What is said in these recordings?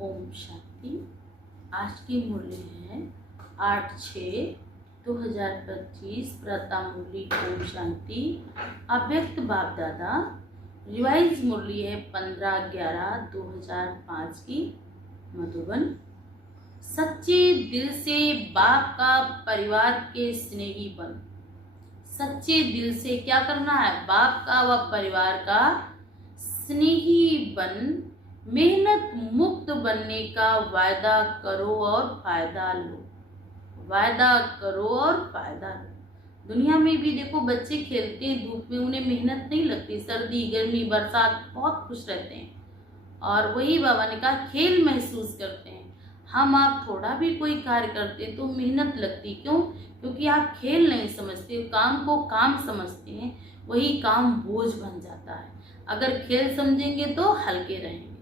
ओम शांति। आज की मुरली है 8/6/2025। प्रथम मुरली ओम शांति। अव्यक्त बाप दादा। रिवाइज मुरली है 15/11/2005 की, मधुबन। सच्चे दिल से बाप का परिवार के स्नेही बन। सच्चे दिल से क्या करना है? बाप का व परिवार का स्नेही बन। मेहनत मुक्त बनने का वायदा करो और फायदा लो। वायदा करो और फायदा लो। दुनिया में भी देखो, बच्चे खेलते हैं धूप में, उन्हें मेहनत नहीं लगती। सर्दी गर्मी बरसात बहुत खुश रहते हैं, और वही बाबा ने कहा खेल महसूस करते हैं। हम आप थोड़ा भी कोई कार्य करते तो मेहनत लगती। क्यों? क्योंकि आप खेल नहीं समझते, काम को काम समझते हैं। वही काम बोझ बन जाता है। अगर खेल समझेंगे तो हल्के रहेंगे।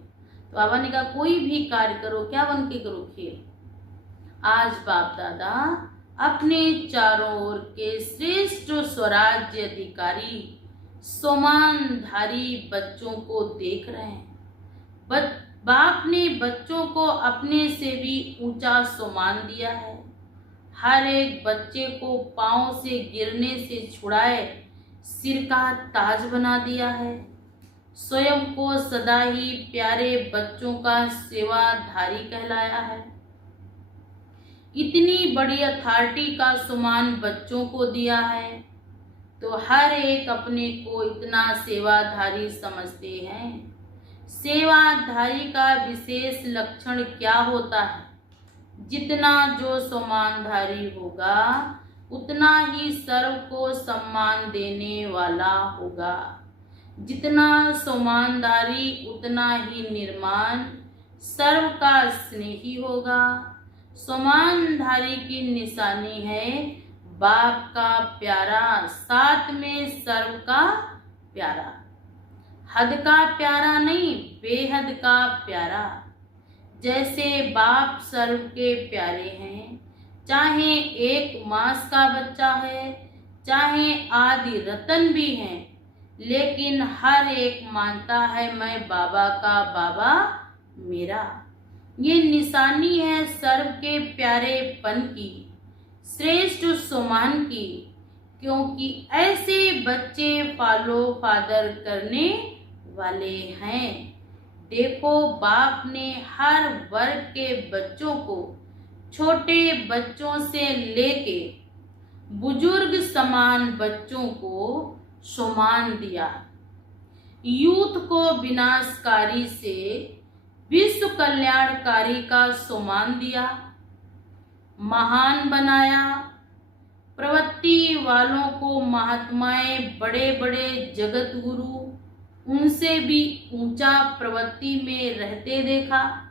तो बाबा ने कहा कोई भी कार्य करो, क्या बन के करो? खेल। आज बाप दादा अपने चारों ओर के श्रेष्ठ स्वराज्य अधिकारी सोमानधारी बच्चों को देख रहे हैं। बाप ने बच्चों को अपने से भी ऊंचा सोमान दिया है। हर एक बच्चे को पांव से गिरने से छुड़ाए सिर का ताज बना दिया है। स्वयं को सदा ही प्यारे बच्चों का सेवाधारी कहलाया है। इतनी बड़ी अथॉरिटी का सम्मान बच्चों को दिया है, तो हर एक अपने को इतना सेवाधारी समझते हैं। सेवाधारी का विशेष लक्षण क्या होता है? जितना जो सम्मानधारी होगा उतना ही सर्व को सम्मान देने वाला होगा। जितना सम्मानदारी उतना ही निर्माण सर्व का स्नेही होगा। सम्मानधारी की निशानी है बाप का प्यारा, साथ में सर्व का प्यारा। हद का प्यारा नहीं, बेहद का प्यारा। जैसे बाप सर्व के प्यारे हैं, चाहे एक मास का बच्चा है, चाहे आदि रतन भी हैं, लेकिन हर एक मानता है मैं बाबा का बाबा मेरा। ये निशानी है सर्व के प्यारेपन की, श्रेष्ठ सम्मान की। क्योंकि ऐसे बच्चे फॉलो फादर करने वाले हैं। देखो, बाप ने हर वर्ग के बच्चों को, छोटे बच्चों से लेके बुजुर्ग समान बच्चों को सम्मान दिया। यूथ को विनाशकारी से विश्व कल्याणकारी का सम्मान दिया, महान बनाया। प्रवृत्ति वालों को महात्माएं, बड़े बड़े जगत गुरु, उनसे भी ऊंचा प्रवृत्ति में रहते देखा।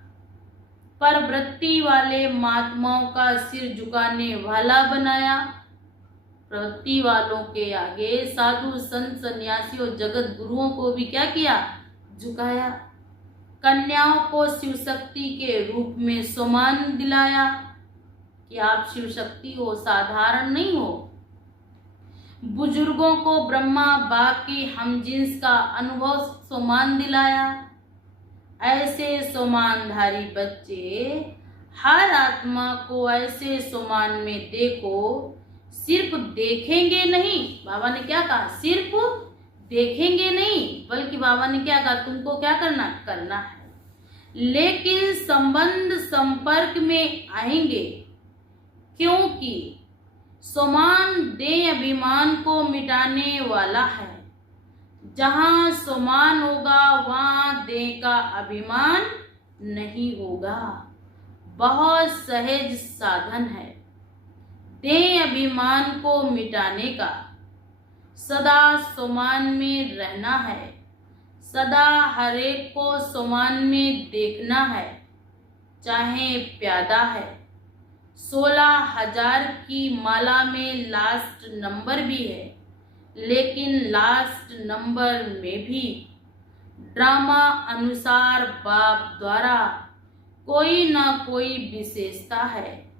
पर वृत्ति वाले महात्माओं का सिर झुकाने वाला बनाया। प्रवृत्ति वालों के आगे साधु संत सन्यासी और जगत गुरुओं को भी क्या किया? झुकाया। कन्याओं को शिव शक्ति के रूप में सम्मान दिलाया कि आप शिव शक्ति हो, साधारण नहीं हो। बुजुर्गों को ब्रह्मा बाप की हमजिन्स का अनुभव सम्मान दिलाया। ऐसे सम्मानधारी बच्चे हर आत्मा को ऐसे सम्मान में देखो। सिर्फ देखेंगे नहीं, बाबा ने क्या कहा? सिर्फ देखेंगे नहीं, बल्कि बाबा ने क्या कहा? तुमको क्या करना है। लेकिन संबंध संपर्क में आएंगे, क्योंकि सम्मान दे अभिमान को मिटाने वाला है। जहां सम्मान होगा वहां दे का अभिमान नहीं होगा। बहुत सहज साधन है दे अभिमान को मिटाने का। सदा सम्मान में रहना है, सदा हर एक को सम्मान में देखना है। चाहे प्यादा है, 16,000 की माला में लास्ट नंबर भी है, लेकिन लास्ट नंबर में भी ड्रामा अनुसार बाप द्वारा कोई ना कोई विशेषता है।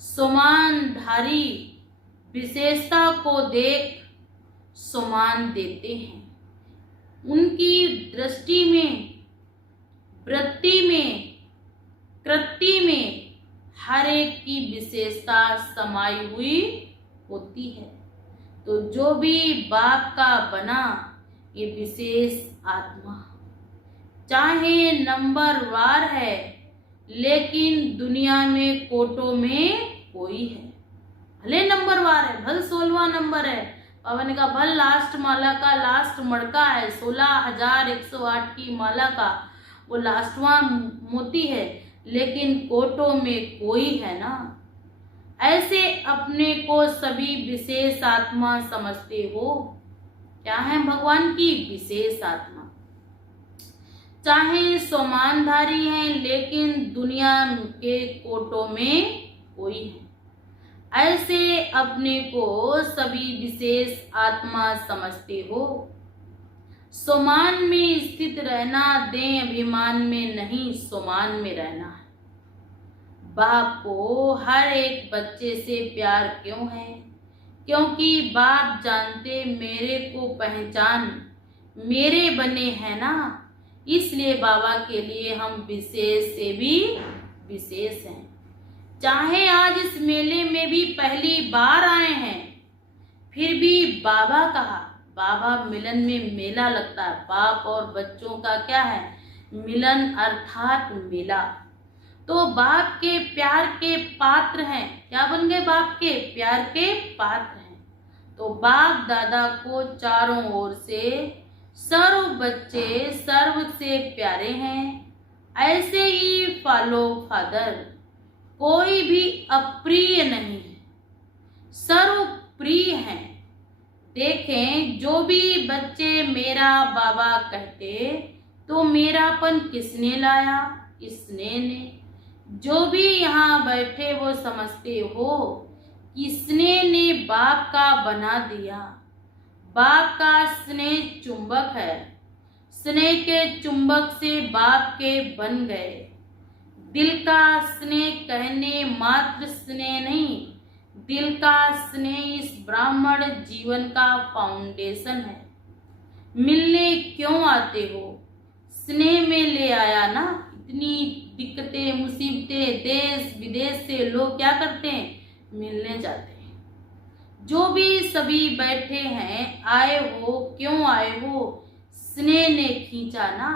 सम्मानधारी विशेषता को देख सम्मान देते हैं। उनकी दृष्टि में, वृत्ति में प्रकृति में हर एक की विशेषता समाई हुई होती है। तो जो भी बाप का बना ये विशेष आत्मा, चाहे नंबरवार है लेकिन दुनिया में कोटों में कोई है। भले नंबरवार है, भले 16वां नंबर है, पवन का भल लास्ट माला का लास्ट मड़का है, 16,108 की माला का वो लास्टवां मोती है, लेकिन कोटों में कोई है ना। ऐसे अपने को सभी विशेष आत्मा समझते हो। क्या है भगवान की विशेष आत्मा। चाहे सोमानधारी हैं लेकिन दुनिया के कोटों में कोई है। ऐसे अपने को सभी विशेष आत्मा समझते हो। सोमान में स्थित रहना, दें अभिमान में नहीं सोमान में रहना है। बाप को हर एक बच्चे से प्यार क्यों है? क्योंकि बाप जानते मेरे को पहचान मेरे बने हैं ना, इसलिए बाबा के लिए हम विशेष से भी विशेष हैं। चाहे आज इस मेले में भी पहली बार आए हैं, फिर भी बाबा कहा। बाबा मिलन में मेला लगता है। बाप और बच्चों का क्या है? मिलन अर्थात मेला। तो बाप के प्यार के पात्र हैं। क्या बन गए? बाप के प्यार के पात्र हैं। तो बाप दादा को चारों ओर से सर्व बच्चे सर्व से प्यारे हैं। ऐसे ही फॉलो फादर, कोई भी अप्रिय नहीं है, सर्व प्रिय हैं। देखें जो भी बच्चे मेरा बाबा कहते तो मेरापन किसने लाया? इसने ने। जो भी यहाँ बैठे वो समझते हो किसने ने बाप का बना दिया। बाप का स्नेह चुंबक है, स्नेह के चुंबक से बाप के बन गए। दिल का स्नेह कहने मात्र स्नेह नहीं, दिल का स्नेह इस ब्राह्मण जीवन का फाउंडेशन है। मिलने क्यों आते हो? स्नेह में ले आया ना। इतनी दिक्कतें मुसीबतें देश विदेश से लोग क्या करते हैं? मिलने जाते हैं। जो भी सभी बैठे हैं, आए हो, क्यों आए हो? स्नेह ने खींचा ना।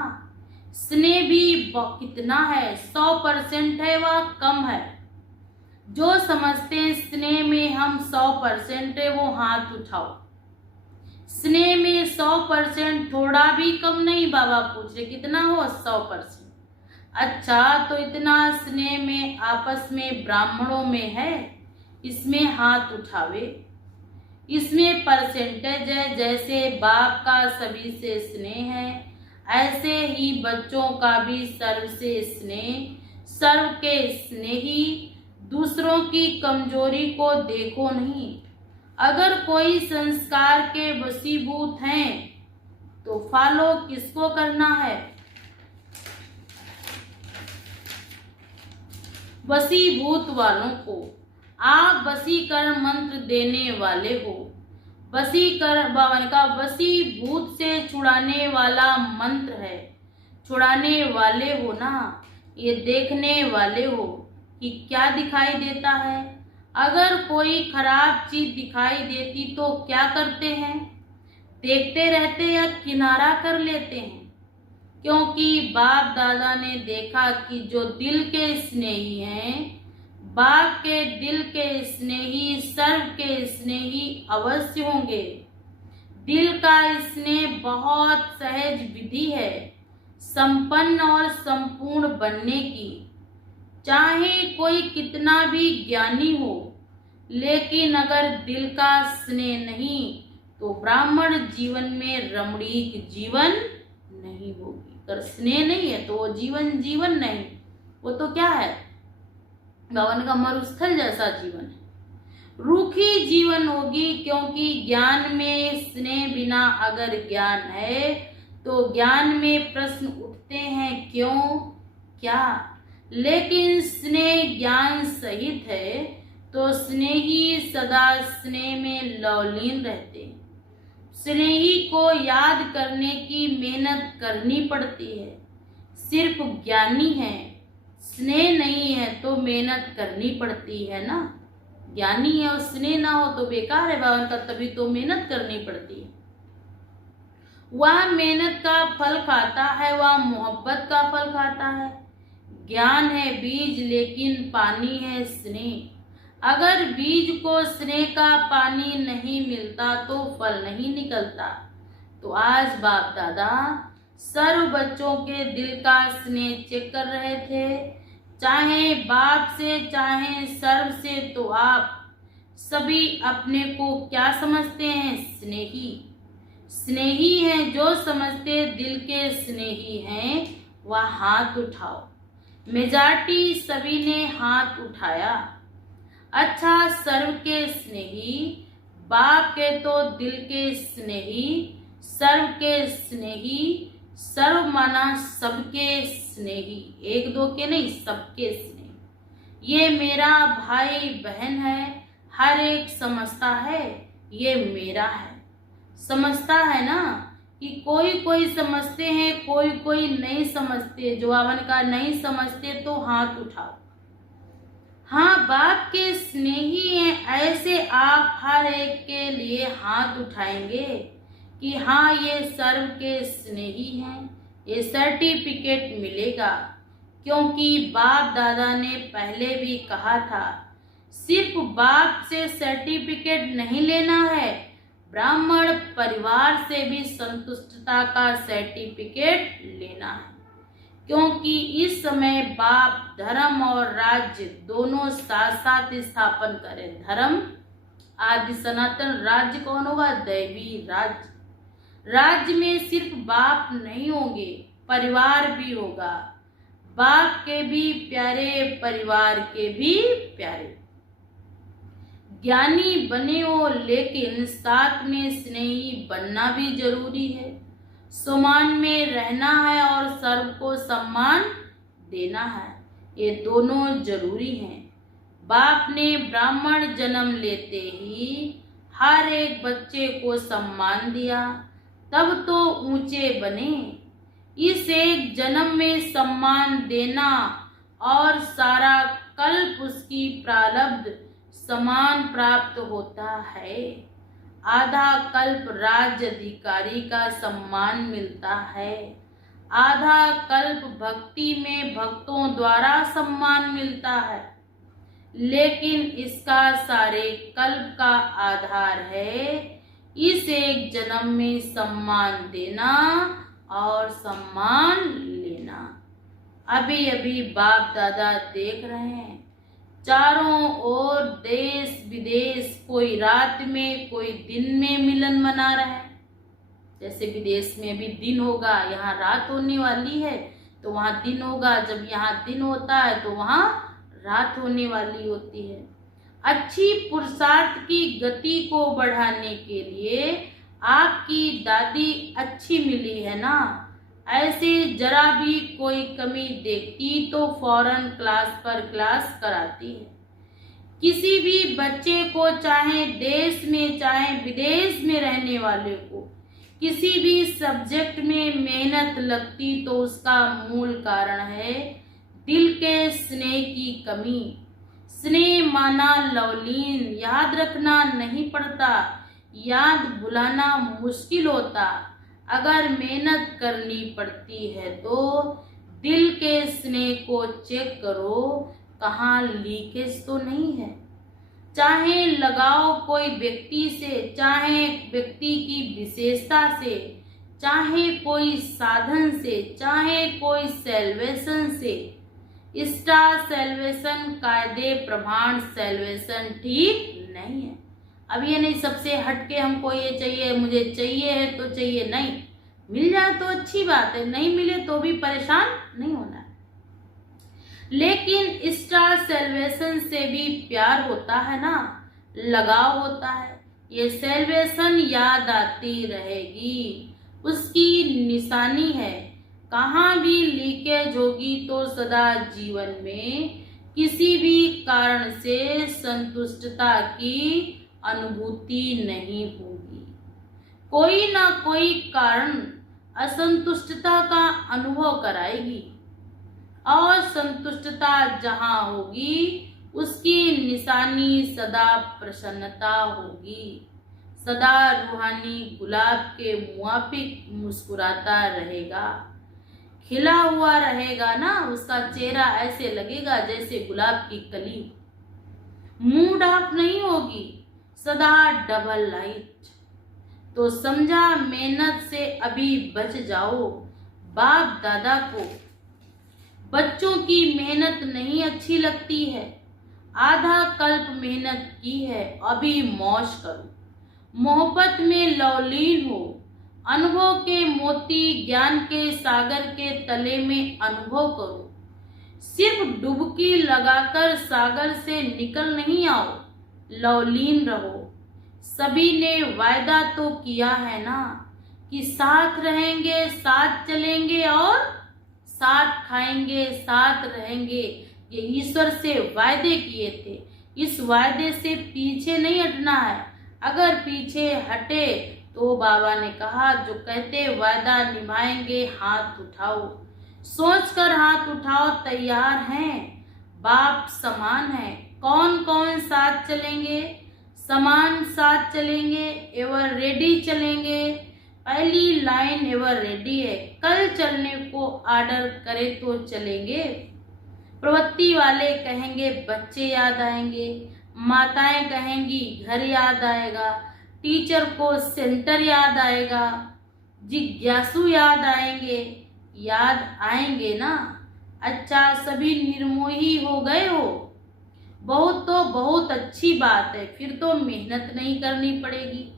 स्नेह भी कितना है? 100% है व कम है। जो समझते हैं स्नेह में हम 100% है वो हाथ उठाओ। स्नेह में 100% थोड़ा भी कम नहीं। बाबा पूछ रहे कितना हो? 100%। अच्छा तो इतना स्नेह में आपस में ब्राह्मणों में है, इसमें हाथ उठावे। इसमें परसेंटेज है। जैसे बाप का सभी से स्नेह है, ऐसे ही बच्चों का भी सर्व से स्नेह। सर्व के स्नेही, दूसरों की कमजोरी को देखो नहीं। अगर कोई संस्कार के वशीभूत हैं तो फॉलो किसको करना है? वशीभूत वालों को। आप वशीकरण मंत्र देने वाले हो। वशीकरण भवन का वशीभूत से छुड़ाने वाला मंत्र है। छुड़ाने वाले हो ना। ये देखने वाले हो कि क्या दिखाई देता है। अगर कोई खराब चीज दिखाई देती तो क्या करते हैं? देखते रहते या किनारा कर लेते हैं। क्योंकि बाप दादा ने देखा कि जो दिल के स्नेही हैं, बाप के दिल के स्नेही सर्व के स्नेही अवश्य होंगे। दिल का स्नेह बहुत सहज विधि है संपन्न और संपूर्ण बनने की। चाहे कोई कितना भी ज्ञानी हो, लेकिन अगर दिल का स्नेह नहीं तो ब्राह्मण जीवन में रमणीक जीवन नहीं होगी। अगर स्नेह नहीं है तो वो जीवन जीवन नहीं, वो तो क्या है? भवन का मरुस्थल जैसा जीवन है। रूखी जीवन होगी। क्योंकि ज्ञान में स्नेह बिना अगर ज्ञान है तो ज्ञान में प्रश्न उठते हैं क्यों क्या। लेकिन स्नेह ज्ञान सहित है तो स्नेही सदा स्नेह में लवलीन रहते हैं। स्नेही को याद करने की मेहनत करनी पड़ती है। सिर्फ ज्ञानी है स्नेह नहीं है तो मेहनत करनी पड़ती है ना। ज्ञानी है और स्नेह ना हो तो बेकार है भगवान का, तभी तो मेहनत करनी पड़ती है। वह मेहनत का फल खाता है, वह मोहब्बत का फल खाता है। ज्ञान है बीज लेकिन पानी है स्नेह। अगर बीज को स्नेह का पानी नहीं मिलता तो फल नहीं निकलता। तो आज बाप दादा सर्व बच्चों के दिल का स्नेह चेक कर रहे थे, चाहे बाप से चाहे सर्व से। तो आप सभी अपने को क्या समझते हैं? स्नेही। स्नेही हैं जो समझते दिल के स्नेही हैं, वह हाथ उठाओ। मेजॉरिटी सभी ने हाथ उठाया। अच्छा, सर्व के स्नेही, बाप के तो दिल के स्नेही, सर्व के स्नेही। सर्व माना सबके स्नेही, एक दो के नहीं, सबके स्नेही। ये मेरा भाई बहन है, हर एक समझता है ये मेरा है। समझता है ना कि कोई कोई समझते हैं, कोई कोई नहीं समझते। जो आवन का नहीं समझते तो हाथ उठाओ। हाँ, बाप के स्नेही हैं, ऐसे आप हर एक के लिए हाथ उठाएंगे कि हाँ ये सर्व के स्नेही हैं, ये सर्टिफिकेट मिलेगा। क्योंकि बाप दादा ने पहले भी कहा था, सिर्फ बाप से सर्टिफिकेट नहीं लेना है, ब्राह्मण परिवार से भी संतुष्टता का सर्टिफिकेट लेना है। क्योंकि इस समय बाप धर्म और राज्य दोनों साथ साथ स्थापन करें। धर्म आदि सनातन, राज्य कौन होगा? दैवी राज्य। राज्य में सिर्फ बाप नहीं होंगे, परिवार भी होगा। बाप के भी प्यारे, परिवार के भी प्यारे। ज्ञानी बने हो लेकिन साथ में स्नेही बनना भी जरूरी है। सम्मान में रहना है और सर्व को सम्मान देना है, ये दोनों जरूरी हैं। बाप ने ब्राह्मण जन्म लेते ही हर एक बच्चे को सम्मान दिया, तब तो ऊंचे बने। इस एक जन्म में सम्मान देना और सारा कल्प उसकी प्रारब्ध समान प्राप्त होता है। आधा कल्प राज्य अधिकारी का सम्मान मिलता है, आधा कल्प भक्ति में भक्तों द्वारा सम्मान मिलता है। लेकिन इसका सारे कल्प का आधार है इस एक जन्म में सम्मान देना और सम्मान लेना। अभी अभी बाप दादा देख रहे हैं, चारों ओर देश विदेश, कोई रात में कोई दिन में मिलन मना रहा है। जैसे विदेश में भी दिन होगा, यहाँ रात होने वाली है तो वहाँ दिन होगा। जब यहाँ दिन होता है तो वहाँ रात होने वाली होती है। अच्छी पुरुषार्थ की गति को बढ़ाने के लिए आपकी दादी अच्छी मिली है ना, ऐसे जरा भी कोई कमी देखती तो फौरन क्लास पर क्लास कराती है। किसी भी बच्चे को, चाहे देश में चाहे विदेश में रहने वाले को, किसी भी सब्जेक्ट में मेहनत लगती तो उसका मूल कारण है दिल के स्नेह की कमी। स्नेह माना लवलीन, याद रखना नहीं पड़ता, याद भुलाना मुश्किल होता। अगर मेहनत करनी पड़ती है तो दिल के स्नेह को चेक करो, कहाँ लीकेज तो नहीं है। चाहे लगाओ कोई व्यक्ति से, चाहे व्यक्ति की विशेषता से, चाहे कोई साधन से, चाहे कोई सेल्वेशन से। स्टार सेल्वेशन, कायदे प्रमाण सेल्वेशन ठीक नहीं है। अब ये नहीं सबसे हटके हमको ये चाहिए, मुझे चाहिए है तो चाहिए, नहीं मिल जाए तो अच्छी बात है, नहीं मिले तो भी परेशान नहीं होना है। लेकिन स्टार सेल्वेशन से भी प्यार होता है ना, लगाव होता है। ये सेल्वेशन याद आती रहेगी, उसकी निशानी है। कहाँ भी लीकेज होगी तो सदा जीवन में किसी भी कारण से संतुष्टता की अनुभूति नहीं होगी। कोई ना कोई कारण असंतुष्टता का अनुभव कराएगी। और संतुष्टता जहाँ होगी उसकी निशानी सदा प्रसन्नता होगी। सदा रूहानी गुलाब के मुआफिक मुस्कुराता रहेगा, खिला हुआ रहेगा ना, उसका चेहरा ऐसे लगेगा जैसे गुलाब की कली। मूड ऑफ नहीं होगी, सदा डबल लाइट। तो समझा मेहनत से अभी बच जाओ। बाप दादा को बच्चों की मेहनत नहीं अच्छी लगती है। आधा कल्प मेहनत की है, अभी मौज करो। मोहब्बत में लवलीन हो, अनुभव के मोती ज्ञान के सागर के तले में अनुभव करो। सिर्फ डुबकी लगाकर सागर से निकल नहीं आओ, लवलीन रहो। सभी ने वायदा तो किया है ना कि साथ रहेंगे, साथ चलेंगे और साथ खाएंगे, साथ रहेंगे। ये ईश्वर से वायदे किए थे, इस वायदे से पीछे नहीं हटना है। अगर पीछे हटे तो बाबा ने कहा जो कहते वायदा निभाएंगे हाथ उठाओ। सोचकर हाथ उठाओ, तैयार हैं, बाप समान है। कौन कौन साथ चलेंगे? समान साथ चलेंगे, एवर रेडी चलेंगे। पहली लाइन एवर रेडी है, कल चलने को आर्डर करे तो चलेंगे। प्रवृत्ति वाले कहेंगे बच्चे याद आएंगे, माताएं कहेंगी घर याद आएगा, टीचर को सेंटर याद आएगा, जिज्ञासु याद आएंगे। याद आएंगे ना? अच्छा, सभी निर्मोही हो गए हो, बहुत तो बहुत अच्छी बात है, फिर तो मेहनत नहीं करनी पड़ेगी।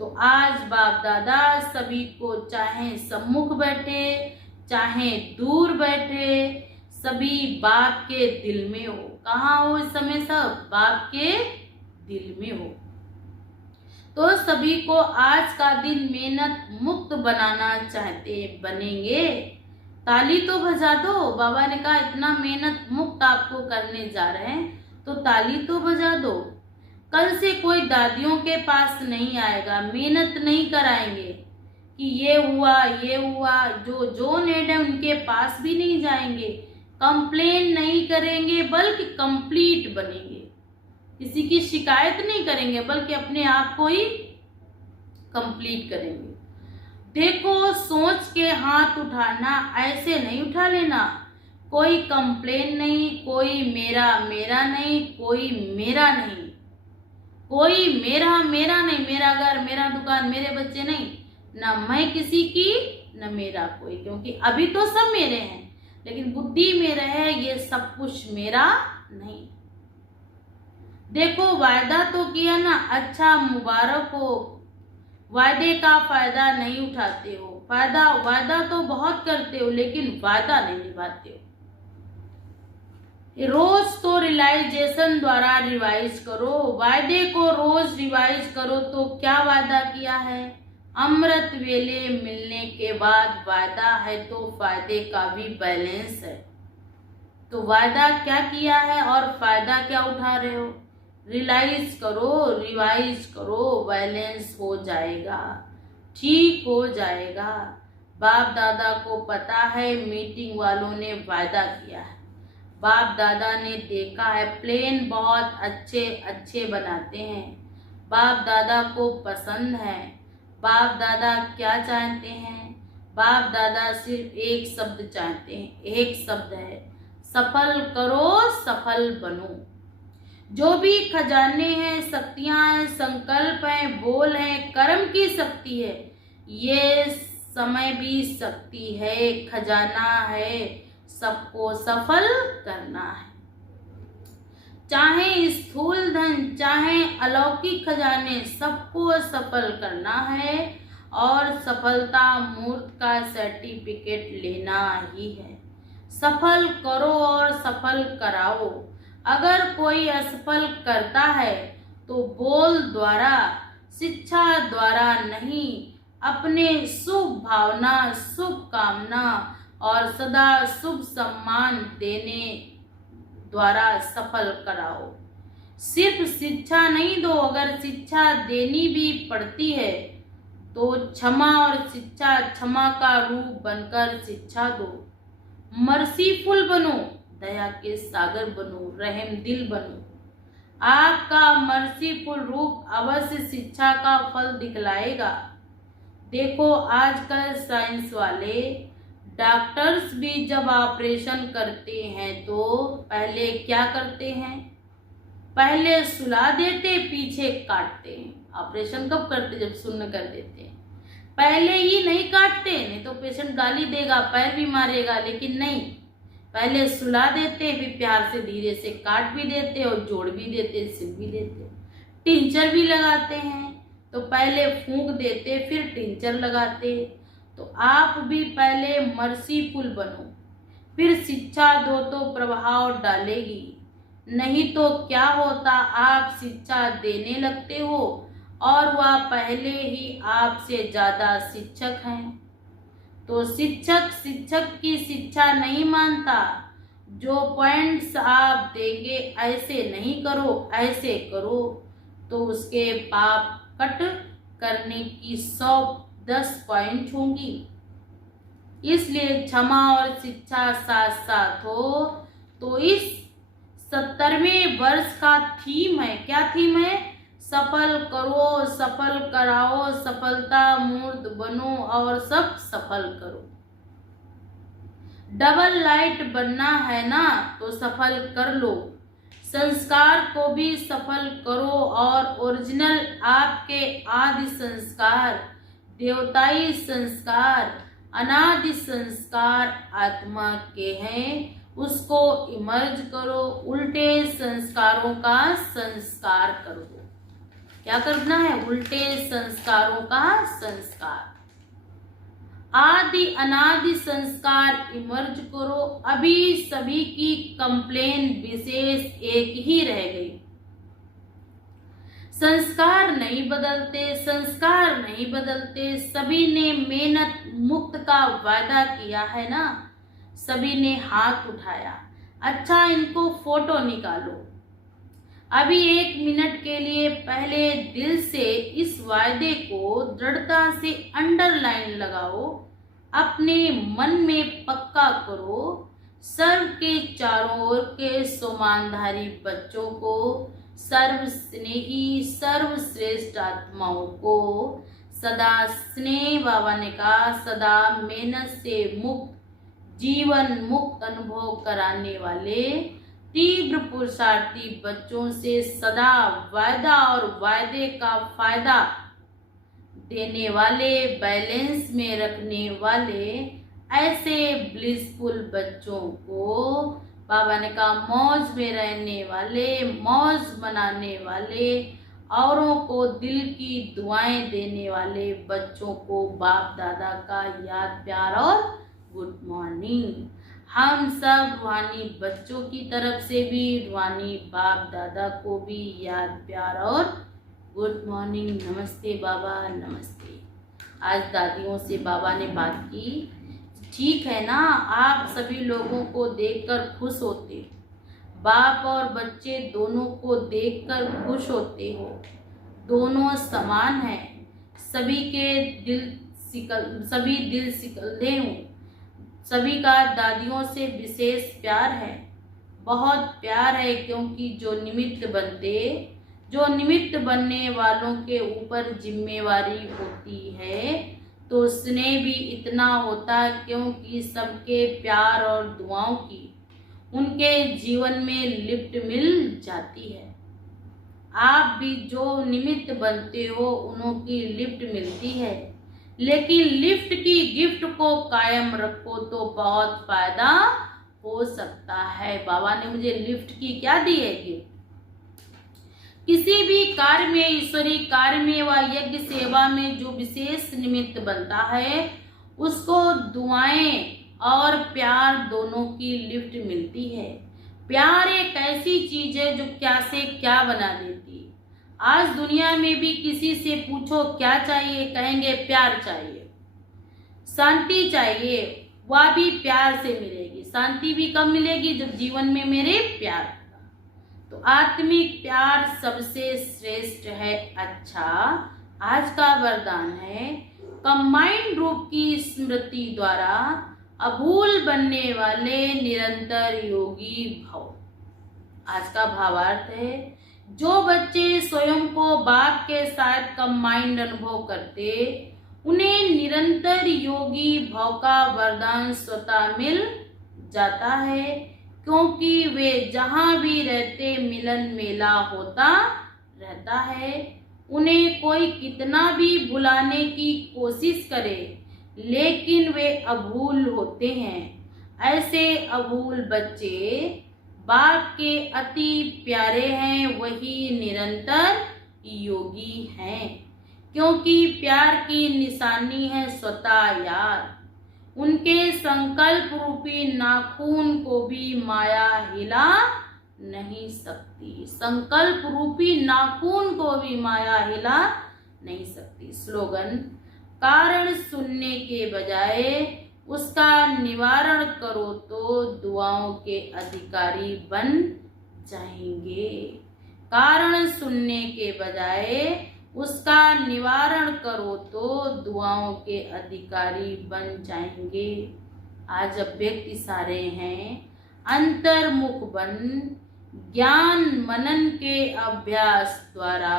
तो आज बाप दादा सभी को चाहे सम्मुख बैठे चाहे दूर बैठे, सभी बाप के दिल में हो। कहाँ हो इस समय? सब बाप के दिल में हो। तो सभी को आज का दिन मेहनत मुक्त बनाना चाहते बनेंगे? ताली तो बजा दो। बाबा ने कहा इतना मेहनत मुक्त आपको करने जा रहे हैं तो ताली तो बजा दो। कल से कोई दादियों के पास नहीं आएगा, मेहनत नहीं कराएंगे कि ये हुआ। जो नेड है उनके पास भी नहीं जाएंगे, कंप्लेन नहीं करेंगे बल्कि कंप्लीट बनेंगे। किसी की शिकायत नहीं करेंगे बल्कि अपने आप को ही कंप्लीट करेंगे। देखो, सोच के हाथ उठाना, ऐसे नहीं उठा लेना। कोई कंप्लेन नहीं, कोई मेरा नहीं, कोई मेरा नहीं, कोई मेरा नहीं। मेरा घर, मेरा दुकान, मेरे बच्चे नहीं, ना मैं किसी की न मेरा कोई। क्योंकि अभी तो सब मेरे हैं, लेकिन बुद्धि में रहे ये सब कुछ मेरा नहीं। देखो, वायदा तो किया ना, अच्छा मुबारक हो। वायदे का फायदा नहीं उठाते हो। वायदा तो बहुत करते हो लेकिन वायदा नहीं निभाते हो। रोज तो रियलाइजेशन द्वारा रिवाइज करो। वायदे को रोज रिवाइज करो। तो क्या वायदा किया है? अमृत वेले मिलने के बाद वायदा है तो फायदे का भी बैलेंस है। तो वायदा क्या किया है और फायदा क्या उठा रहे हो? रियलाइज करो, रिवाइज करो, बैलेंस हो जाएगा, ठीक हो जाएगा। बाप दादा को पता है मीटिंग वालों ने वायदा किया है। बाप दादा ने देखा है प्लेन बहुत अच्छे बनाते हैं। बाप दादा को पसंद है। बाप दादा क्या चाहते हैं? बाप दादा सिर्फ एक शब्द चाहते हैं, एक शब्द है, सफल करो, सफल बनो। जो भी खजाने हैं, शक्तियां हैं, संकल्प हैं, बोल हैं, कर्म की शक्ति है, ये समय भी शक्ति है, खजाना है, सबको सफल करना है। चाहे स्थूल धन चाहे अलौकिक खजाने, सबको सफल करना है और सफलता मूर्त का सर्टिफिकेट लेना ही है। सफल करो और सफल कराओ। अगर कोई असफल करता है तो बोल द्वारा, शिक्षा द्वारा नहीं, अपने शुभ भावना, शुभ कामना और सदा शुभ सम्मान देने द्वारा सफल कराओ। सिर्फ शिक्षा नहीं दो, अगर शिक्षा देनी भी पड़ती है तो क्षमा और शिक्षा, क्षमा का रूप बनकर शिक्षा दो। मर्सीफुल बनो, दया के सागर बनो, रहम दिल बनो। आपका मर्सीफुल रूप अवश्य शिक्षा का फल दिखलाएगा। देखो आजकल साइंस वाले डॉक्टर्स भी जब ऑपरेशन करते हैं तो पहले क्या करते हैं? पहले सुला देते, पीछे काटते हैं। ऑपरेशन कब करते? जब सुन्न कर देते हैं। पहले ही नहीं काटते, नहीं तो पेशेंट गाली देगा, पैर भी मारेगा, लेकिन नहीं, पहले सुला देते, फिर प्यार से धीरे से काट भी देते और जोड़ भी देते, सिल भी देते। टिंचर भी लगाते हैं, तो पहले फूंक देते फिर टिंचर लगाते। तो आप भी पहले मर्सीफुल बनो, फिर शिक्षा दो तो प्रभाव डालेगी। नहीं तो क्या होता, आप शिक्षा देने लगते हो और वह पहले ही आपसे ज्यादा शिक्षक हैं। तो शिक्षक की शिक्षा नहीं मानता। जो पॉइंट्स आप देंगे ऐसे नहीं करो, ऐसे करो, तो उसके पाप कट करने की 110 पॉइंट होंगी। इसलिए क्षमा और शिक्षा साथ साथ हो। तो इस 70वें वर्ष का थीम है, क्या थीम है? सफल करो, सफल कराओ, सफलता मूर्त बनो और सब सफल करो। डबल लाइट बनना है ना, तो सफल कर लो। संस्कार को भी सफल करो और ओरिजिनल आपके आदि संस्कार, देवताई संस्कार, अनादि संस्कार आत्मा के हैं, उसको इमर्ज करो। उल्टे संस्कारों का संस्कार करो। क्या करना है? उल्टे संस्कारों का संस्कार। आदि अनादि संस्कार इमर्ज करो। अभी सभी की कंप्लेन विशेष एक ही रह गई, संस्कार नहीं बदलते, संस्कार नहीं बदलते। सभी ने मेहनत मुक्त का वादा किया है ना, सभी ने हाथ उठाया। अच्छा, इनको फोटो निकालो। अभी 1 मिनट के लिए पहले दिल से इस वायदे को दृढ़ता से अंडरलाइन लगाओ, अपने मन में पक्का करो। सर्व के चारों ओर के सोमानधारी बच्चों को, सर्व स्नेही सर्वश्रेष्ठ आत्माओं को सदा स्नेह, बाबा ने कहा, सदा मेहनत से मुक्त जीवन मुक्त अनुभव कराने वाले तीव्र पुरुषार्थी बच्चों से सदा वायदा और वायदे का फायदा देने वाले, बैलेंस में रखने वाले ऐसे ब्लिसफुल बच्चों को बाबा ने कहा, मौज में रहने वाले, मौज मनाने वाले, औरों को दिल की दुआएं देने वाले बच्चों को बाप दादा का याद प्यार और गुड मॉर्निंग। हम सब रूहानी बच्चों की तरफ से भी रूहानी बाप दादा को भी याद प्यार और गुड मॉर्निंग। नमस्ते बाबा, नमस्ते। आज दादियों से बाबा ने बात की। ठीक है ना, आप सभी लोगों को देखकर खुश होते, बाप और बच्चे दोनों को देखकर खुश होते हो। दोनों समान हैं, सभी दिल सिकलते हूँ। सभी का दादियों से विशेष प्यार है, बहुत प्यार है, क्योंकि जो निमित्त बनने वालों के ऊपर जिम्मेवारी होती है, तो स्नेह भी इतना होता, क्योंकि सबके प्यार और दुआओं की उनके जीवन में लिफ्ट मिल जाती है। आप भी जो निमित्त बनते हो उन्हों की लिफ्ट मिलती है, लेकिन लिफ्ट की गिफ्ट को कायम रखो तो बहुत फायदा हो सकता है। बाबा ने मुझे लिफ्ट की क्या दी है गिफ्ट? किसी भी कार्य में, ईश्वरीय कार्य में व यज्ञ सेवा में जो विशेष निमित्त बनता है, उसको दुआएं और प्यार दोनों की लिफ्ट मिलती है। प्यार एक ऐसी चीज है जो क्या से क्या बना देती है। आज दुनिया में भी किसी से पूछो क्या चाहिए, कहेंगे प्यार चाहिए, शांति चाहिए, वह भी प्यार से मिलेगी। शांति भी कब मिलेगी? जब जीवन में मेरे प्यार होगा। तो आत्मिक प्यार सबसे श्रेष्ठ है। अच्छा, आज का वरदान है, कंबाइंड रूप की स्मृति द्वारा अभूल बनने वाले निरंतर योगी भव। आज का भावार्थ है, जो बच्चे स्वयं को बाप के साथ कंबाइंड अनुभव करते, उन्हें निरंतर योगी भव का वरदान स्वतः मिल जाता है, क्योंकि वे जहाँ भी रहते मिलन मेला होता रहता है। उन्हें कोई कितना भी भुलाने की कोशिश करे, लेकिन वे अभूल होते हैं। ऐसे अभूल बच्चे बाप के अति प्यारे हैं, वही निरंतर योगी हैं, क्योंकि प्यार की निशानी है स्वतः यार। उनके संकल्प रूपी नाखून को भी माया हिला नहीं सकती। संकल्प रूपी नाखून को भी माया हिला नहीं सकती। स्लोगन, कारण सुनने के बजाय उसका निवारण करो तो दुआओं के अधिकारी बन जाएंगे। कारण सुनने के बजाय उसका निवारण करो तो दुआओं के अधिकारी बन जाएंगे। आज अव्यक्त इशारे हैं, अंतर्मुख बन ज्ञान मनन के अभ्यास द्वारा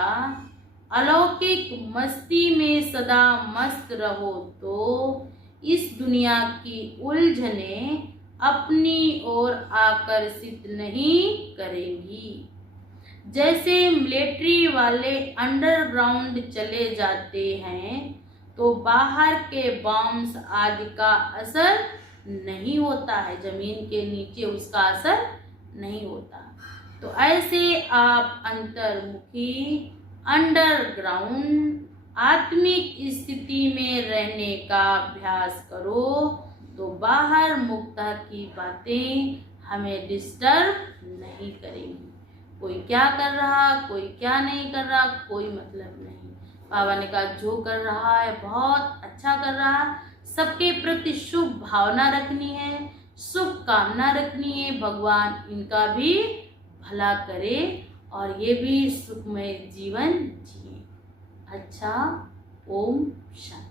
अलौकिक मस्ती में सदा मस्त रहो तो इस दुनिया की उलझने अपनी ओर आकर्षित नहीं करेंगी। जैसे मिलिट्री वाले अंडरग्राउंड चले जाते हैं तो बाहर के बॉम्ब्स आदि का असर नहीं होता है, जमीन के नीचे उसका असर नहीं होता। तो ऐसे आप अंतर्मुखी अंडरग्राउंड आत्मिक स्थिति में रहने का अभ्यास करो तो बाहर मुक्ता की बातें हमें डिस्टर्ब नहीं करेंगी। कोई क्या कर रहा, कोई क्या नहीं कर रहा, कोई मतलब नहीं। बाबा ने कहा जो कर रहा है बहुत अच्छा कर रहा, सबके प्रति शुभ भावना रखनी है, शुभ कामना रखनी है, भगवान इनका भी भला करे और ये भी सुखमय जीवन जिए। अच्छा, ओम शांति।